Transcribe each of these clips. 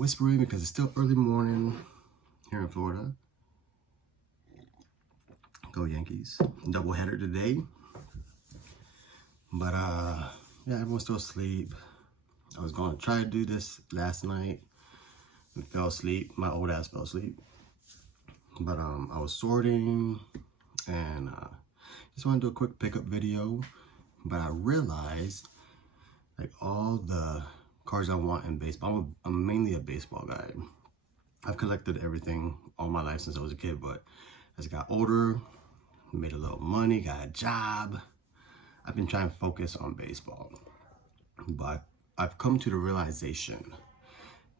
whispering because it's still early morning here in Florida. Go Yankees. Doubleheader today. But yeah, everyone's still asleep. I was going to try to do this last night and fell asleep. My old ass fell asleep. But I was sorting and just want to do a quick pickup video. But I realized like all the cards I want in baseball. I'm mainly a baseball guy. I've collected everything all my life since I was a kid, but as I got older, made a little money, got a job, I've been trying to focus on baseball. But I've come to the realization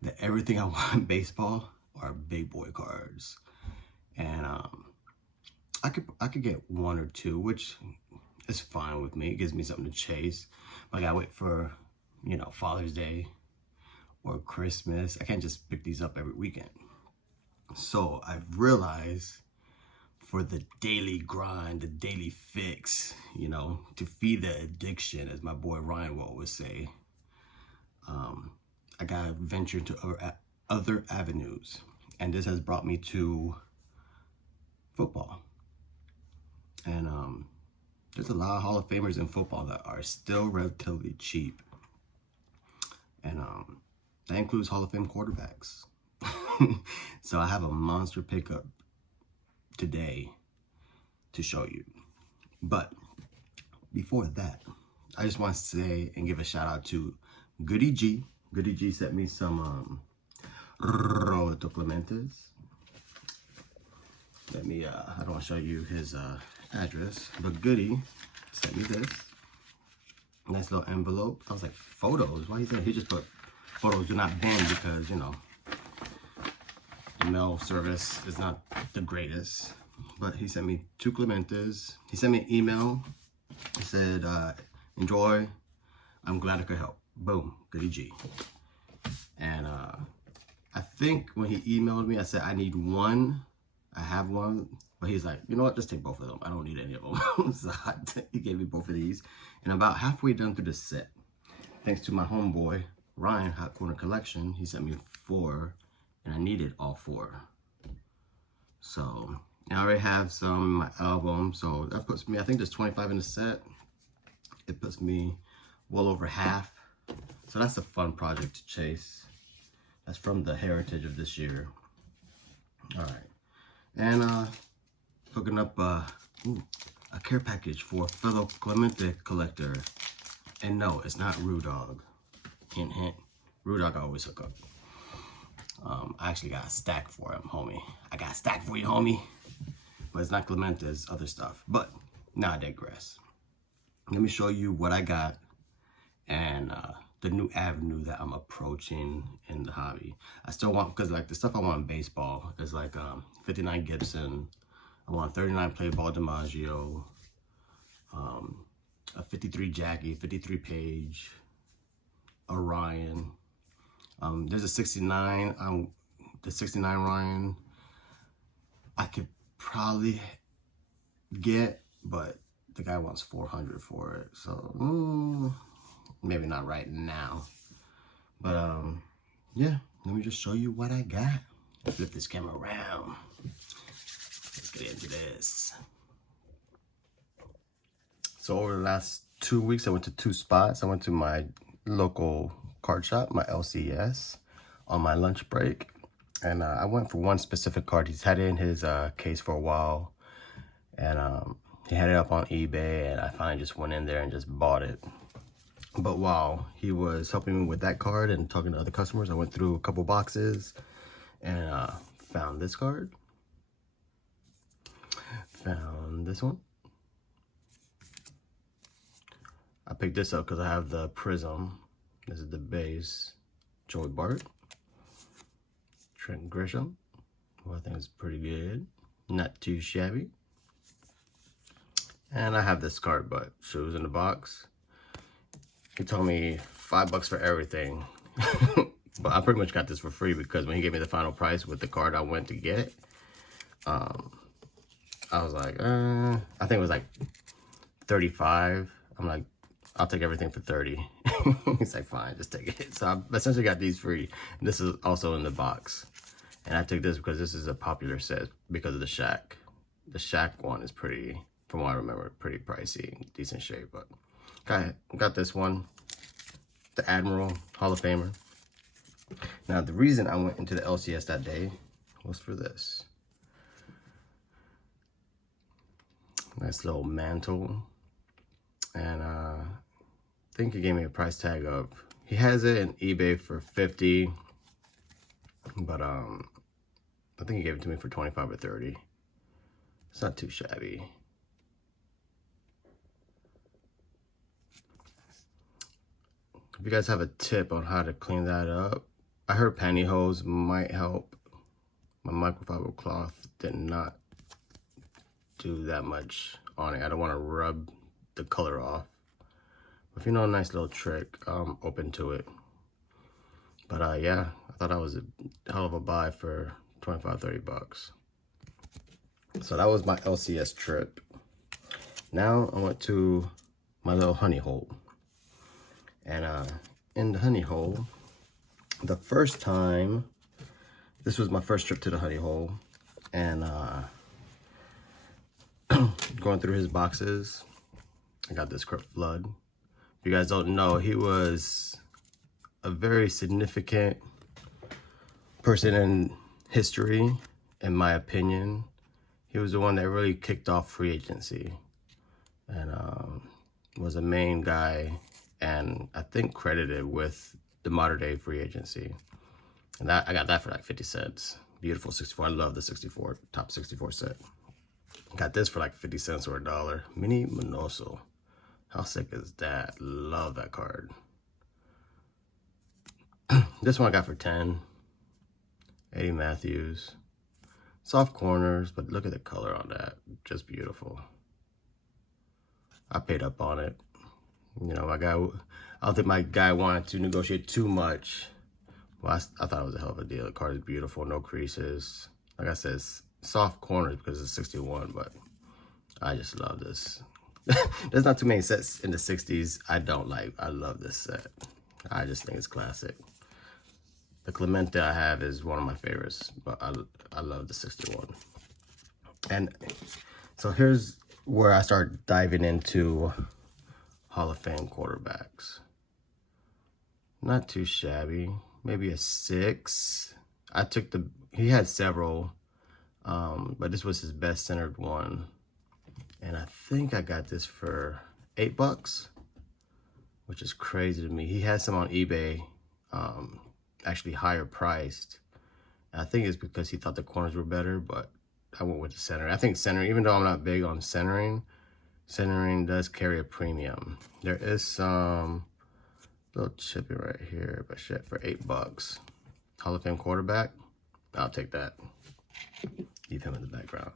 that everything I want in baseball are big boy cards. And I could get one or two, which is fine with me. It gives me something to chase. Like I wait for, you know, Father's Day or Christmas. I can't just pick these up every weekend. So I've realized for the daily grind, the daily fix, you know, to feed the addiction, as my boy Ryan will always say, I gotta venture into other avenues. And this has brought me to football. And there's a lot of Hall of Famers in football that are still relatively cheap. And that includes Hall of Fame quarterbacks. So I have a monster pickup today to show you. But before that, I just want to say and give a shout out to Goody G. Goody G sent me some Roberto Clementes. Let me, I don't want to show you his address, but Goody sent me this. Nice little envelope. I was like, photos? Why he said he just put photos do not bend because, you know, the mail service is not the greatest. But he sent me 2 Clementes. He sent me an email. He said, enjoy. I'm glad I could help. Boom. Goody G. And I think when he emailed me, I said, I need one. I have one. But he's like, you know what? Just take both of them. I don't need any of them. So he gave me both of these. And about halfway done through the set, thanks to my homeboy, Ryan, Hot Corner Collection, he sent me 4. And I needed all 4. So I already have some in my album. So that puts me, I think there's 25 in the set. It puts me well over half. So that's a fun project to chase. That's from the heritage of this year. All right. And hooking up a care package for a fellow Clemente collector. And no, it's not Rue Dog. Hint, hint. Rue Dog I always hook up. I actually got a stack for him, homie. I got a stack for you, homie. But it's not Clemente's, other stuff. But now I digress. Let me show you what I got and the new avenue that I'm approaching in the hobby. I still want, because like the stuff I want in baseball is like 59 Gibson. I want 39 play ball DiMaggio. A 53 Jackie, 53 Page, Orion. There's a 69, the 69 Ryan I could probably get, but the guy wants 400 for it, so maybe not right now. But yeah, let me just show you what I got. Flip this camera around. Let's get into this. So over the last 2 weeks, I went to 2 spots. I went to my local card shop, my LCS, on my lunch break. And I went for one specific card. He's had it in his case for a while. And he had it up on eBay, and I finally just went in there and just bought it. But while he was helping me with that card and talking to other customers, I went through a couple boxes and found this card. Found this one. I picked this up because I have the Prism. This is the base. Joey Bart. Trent Grisham, who I think is pretty good. Not too shabby. And I have this card, but shoes in the box. He told me $5 for everything. But I pretty much got this for free because when he gave me the final price with the card I went to get it, I was like, I think it was like 35. I'm like, I'll take everything for 30. He's like, fine, just take it. So I essentially got these free. This is also in the box. And I took this because this is a popular set because of the Shaq. The Shaq one is pretty, from what I remember, pretty pricey, decent shape. But got this one, the Admiral Hall of Famer. Now, the reason I went into the LCS that day was for this. Nice little mantle. And I think he gave me a price tag of, he has it in eBay for 50, but I think he gave it to me for 25 or 30. It's not too shabby. If you guys have a tip on how to clean that up, I heard pantyhose might help. My microfiber cloth did not do that much on it. I don't want to rub the color off. If you know a nice little trick, I'm open to it. But yeah, I thought that was a hell of a buy for 25, 30 bucks. So that was my LCS trip. Now I went to my little honey hole. And in the honey hole, the first time, this was my first trip to the honey hole. And going through his boxes, I got this Crip Flood. If you guys don't know, he was a very significant person in history, in my opinion. He was the one that really kicked off free agency and was a main guy, and I think credited with the modern day free agency. And that I got that for like 50 cents. Beautiful 64. I love the 64, top 64 set. Got this for like 50 cents or $1. Mini Minoso. How sick is that? Love that card. This one I got for 10. Eddie Matthews. Soft corners, but look at the color on that. Just beautiful. I paid up on it. You know, I don't think my guy wanted to negotiate too much. Well, I thought it was a hell of a deal. The card is beautiful, no creases. Like I said, soft corners because it's 61, but I just love this. There's not too many sets in the 60s I don't like. I love this set. I just think it's classic. The Clemente I have is one of my favorites, but I love the 61. And so here's where I start diving into Hall of Fame quarterbacks. Not too shabby. Maybe a 6. He had several, but this was his best centered one. And I think I got this for $8, which is crazy to me. He had some on eBay, actually higher priced. And I think it's because he thought the corners were better, but I went with the center. I think center, even though I'm not big on centering does carry a premium. There is some little chipping right here, but shit, for $8. Hall of Fame quarterback, I'll take that. Leave him in the background.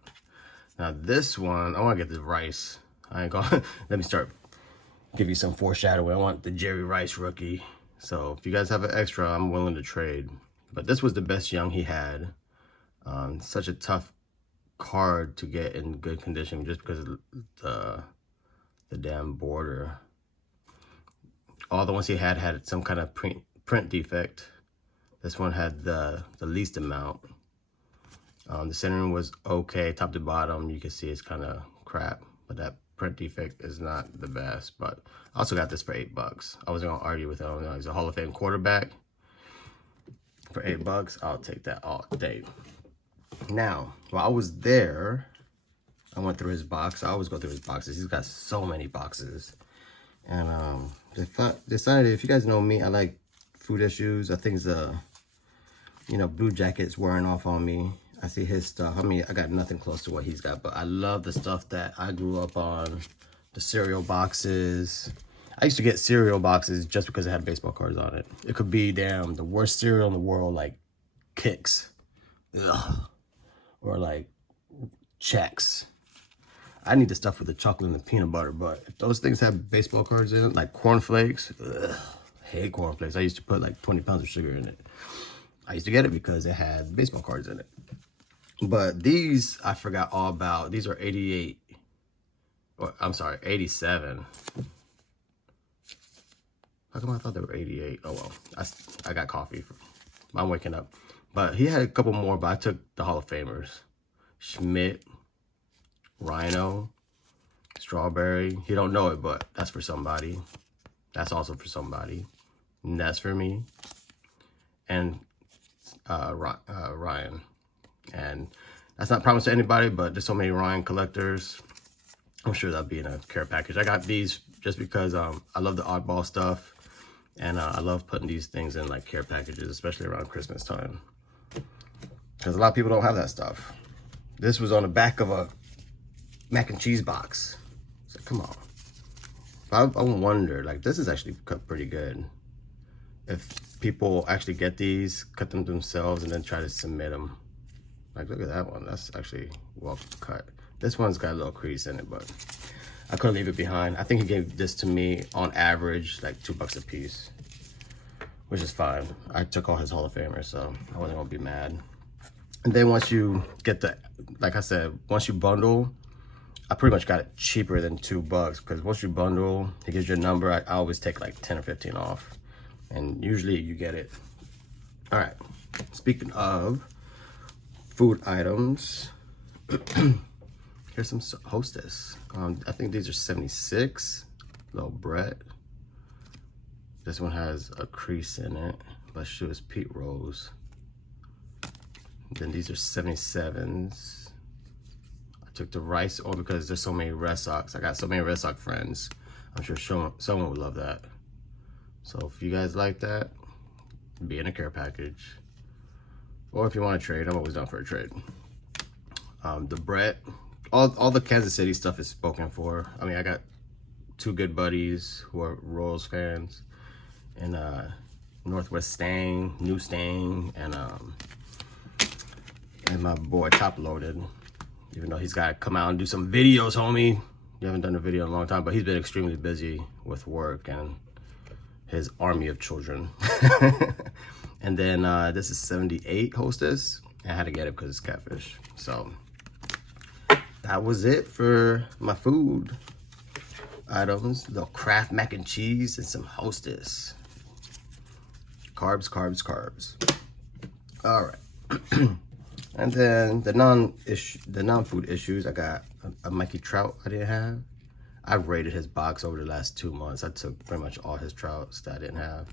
Now this one, I want to get this Rice. I ain't gonna, let me give you some foreshadowing. I want the Jerry Rice rookie. So if you guys have an extra, I'm willing to trade. But this was the best young he had. Such a tough card to get in good condition just because of the damn border. All the ones he had some kind of print defect. This one had the least amount. The centering was okay, top to bottom. You can see it's kind of crap, but that print defect is not the best. But I also got this for $8. I wasn't gonna argue with him. He's a Hall of Fame quarterback. For $8, I'll take that all day. Now, while I was there, I went through his box. I always go through his boxes. He's got so many boxes. And decided, if you guys know me, I like food issues. I think the, Blue Jacket's wearing off on me. I see his stuff. I mean, I got nothing close to what he's got, but I love the stuff that I grew up on. The cereal boxes. I used to get cereal boxes just because it had baseball cards on it. It could be, damn, the worst cereal in the world, like Kicks. Ugh. Or like Chex. I need the stuff with the chocolate and the peanut butter, but if those things have baseball cards in it, like cornflakes, ugh, hate cornflakes. I used to put like 20 pounds of sugar in it. I used to get it because it had baseball cards in it. But these, I forgot all about. These are 88, or I'm sorry, 87. How come I thought they were 88? Oh well, I got coffee. I'm waking up. But he had a couple more, but I took the Hall of Famers. Schmidt, Rhino, Strawberry. He don't know it, but that's for somebody. That's also for somebody. And that's for me. And Ryan. And that's not promised to anybody, but there's so many Ryan collectors. I'm sure that'll be in a care package. I got these just because I love the oddball stuff. And I love putting these things in like care packages, especially around Christmas time. Because a lot of people don't have that stuff. This was on the back of a mac and cheese box. So come on. I wonder, like, this is actually cut pretty good. If people actually get these, cut them themselves, and then try to submit them. Like, look at that one. That's actually well cut. This one's got a little crease in it, but I couldn't leave it behind. I think he gave this to me on average, like $2 a piece, which is fine. I took all his Hall of Famers, so I wasn't gonna be mad. And then once you get the, like I said, once you bundle, I pretty much got it cheaper than $2 because once you bundle, it gives you a number. I always take like 10 or 15 off, and usually you get it. All right, speaking of food items, here's some Hostess. I think these are 76, little Brett. This one has a crease in it, but she was Pete Rose. Then these are 77s. Took the rice or because there's so many Red Sox. I got so many Red Sox friends. I'm sure someone would love that. So if you guys like that, be in a care package. Or if you want to trade, I'm always down for a trade. The Brett, all the Kansas City stuff is spoken for. I mean, I got two good buddies who are Royals fans, and Northwest Stang, New Stang, and my boy Top Loaded. Even though he's got to come out and do some videos, homie. You haven't done a video in a long time, but he's been extremely busy with work and his army of children. And then this is 78 Hostess. I had to get it because it's catfish. So that was it for my food items. Little Kraft mac and cheese and some Hostess. Carbs, carbs, carbs. All right. And then the non-food issues, I got a Mikey Trout I didn't have. I rated his box over the last 2 months. I took pretty much all his trouts that I didn't have.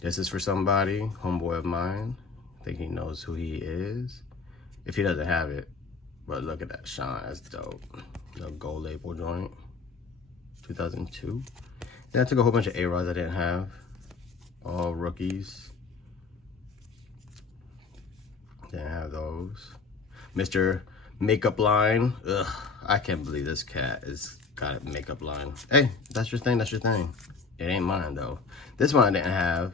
This is for somebody, homeboy of mine. I think he knows who he is. If he doesn't have it, but look at that shine, that's dope. The gold label joint, 2002. Then I took a whole bunch of A-Rods I didn't have, all rookies. Didn't have those. Mr. Makeup Line. Ugh, I can't believe this cat has got a makeup line. Hey, that's your thing, that's your thing. It ain't mine though. This one I didn't have.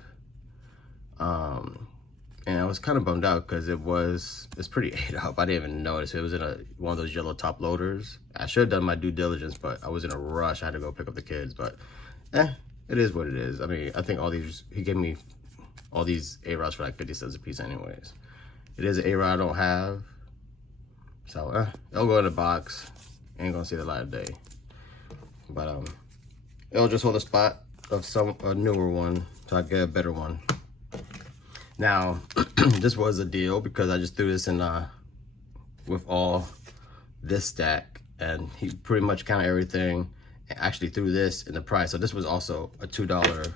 And I was kind of bummed out because it's pretty ate up. I didn't even notice. It was in one of those yellow top loaders. I should have done my due diligence, but I was in a rush. I had to go pick up the kids, but it is what it is. I mean, I think he gave me all these A-Rods for like 50 cents a piece anyways. It is an A-Rod I don't have. So, it'll go in the box. Ain't gonna see the light of day. But, it'll just hold a spot of a newer one so I get a better one. Now, this was a deal because I just threw this in, with all this stack. And he pretty much counted everything and actually threw this in the price. So this was also a $2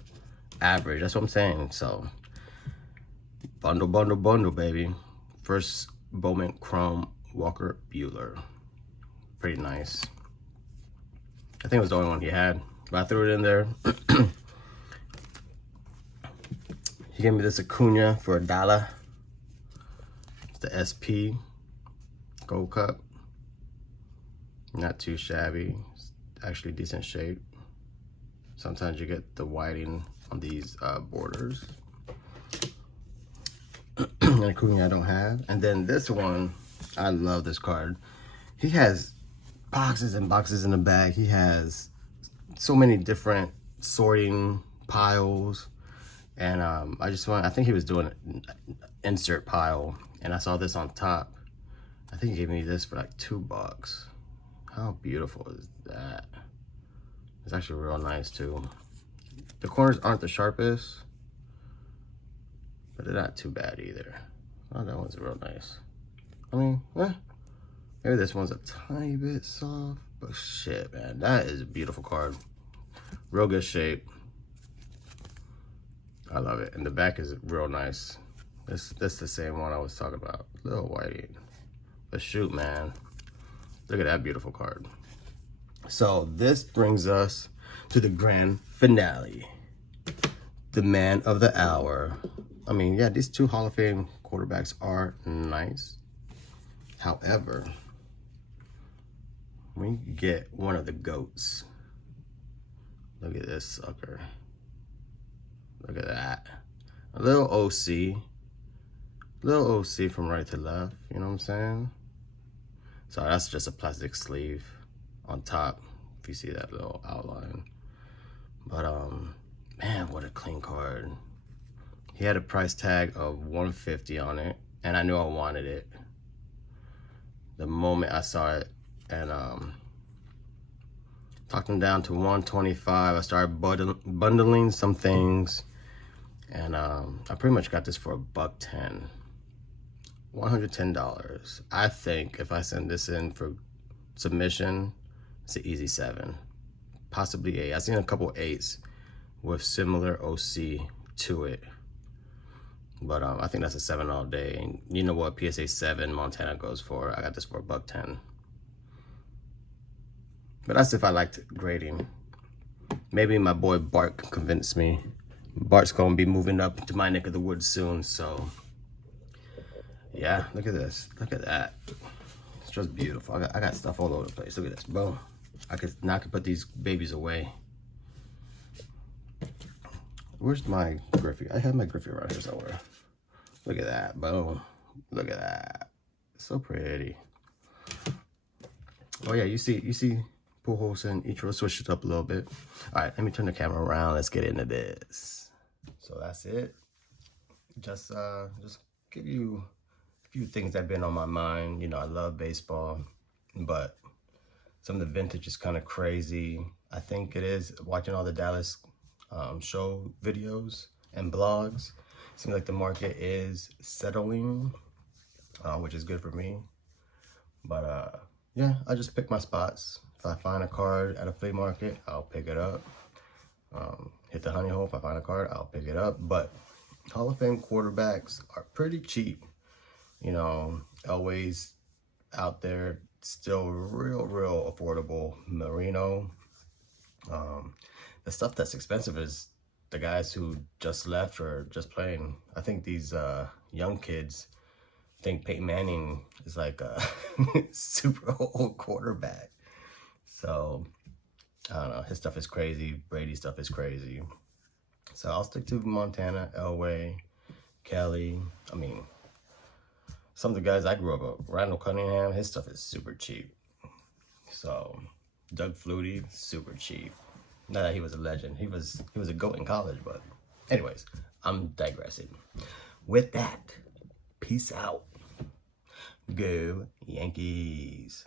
average. That's what I'm saying. So, bundle, bundle, bundle, baby. First Bowman Chrome Walker Buehler. Pretty nice. I think it was the only one he had, but I threw it in there. He gave me this Acuna for $1. It's the SP Gold Cup. Not too shabby. It's actually decent shape. Sometimes you get the whiting on these borders. And Acuna I don't have. And then this one, I love this card. He has boxes and boxes in the bag. He has so many different sorting piles. And I think he was doing an insert pile. And I saw this on top. I think he gave me this for like $2. How beautiful is that? It's actually real nice too. The corners aren't the sharpest, but they're not too bad either. Oh, that one's real nice. I mean, maybe this one's a tiny bit soft, but shit, man, that is a beautiful card. Real good shape. I love it. And the back is real nice. That's the same one I was talking about. Little whitey. But shoot, man. Look at that beautiful card. So this brings us to the grand finale. The man of the hour. I mean, yeah, these two Hall of Fame quarterbacks are nice. However, we get one of the GOATs. Look at this sucker. Look at that. A little OC. Little OC from right to left. You know what I'm saying? So that's just a plastic sleeve on top. If you see that little outline. But, man, what a clean card. He had a price tag of $150 on it. And I knew I wanted it. The moment I saw it. And, talked him down to $125. I started bundling some things. And I pretty much got this for $110. $110. I think if I send this in for submission, it's an easy 7, possibly 8. I've seen a couple 8s with similar OC to it, but I think that's a 7 all day. And you know what PSA 7 Montana goes for? I got this for $110. But that's if I liked grading. Maybe my boy Bart can convince me. Bart's gonna be moving up to my neck of the woods soon, so yeah, look at this. Look at that. It's just beautiful. I got stuff all over the place. Look at this. Boom. I could put these babies away. Where's my Griffey? I have my Griffey around here somewhere. Look at that. Boom. Look at that. So pretty. Oh yeah, you see Pujols and Ichiro switched it up a little bit. All right, let me turn the camera around. Let's get into this. So that's it. Just give you a few things that have been on my mind. You know, I love baseball, but some of the vintage is kind of crazy. I think it is, watching all the Dallas show videos and blogs. Seems like the market is settling, which is good for me. But yeah, I just pick my spots. If I find a card at a flea market, I'll pick it up. Hit the honey hole. If I find a card, I'll pick it up. But Hall of Fame quarterbacks are pretty cheap. You know, always out there, still real affordable. Marino. The stuff that's expensive is the guys who just left or just playing. I think these young kids think Peyton Manning is like a super old quarterback. So I don't know, his stuff is crazy. Brady's stuff is crazy. So I'll stick to Montana, Elway, Kelly. I mean, some of the guys I grew up with, Randall Cunningham, his stuff is super cheap. So Doug Flutie, super cheap. Not that he was a legend. He was a GOAT in college, but anyways, I'm digressing. With that, peace out. Go Yankees.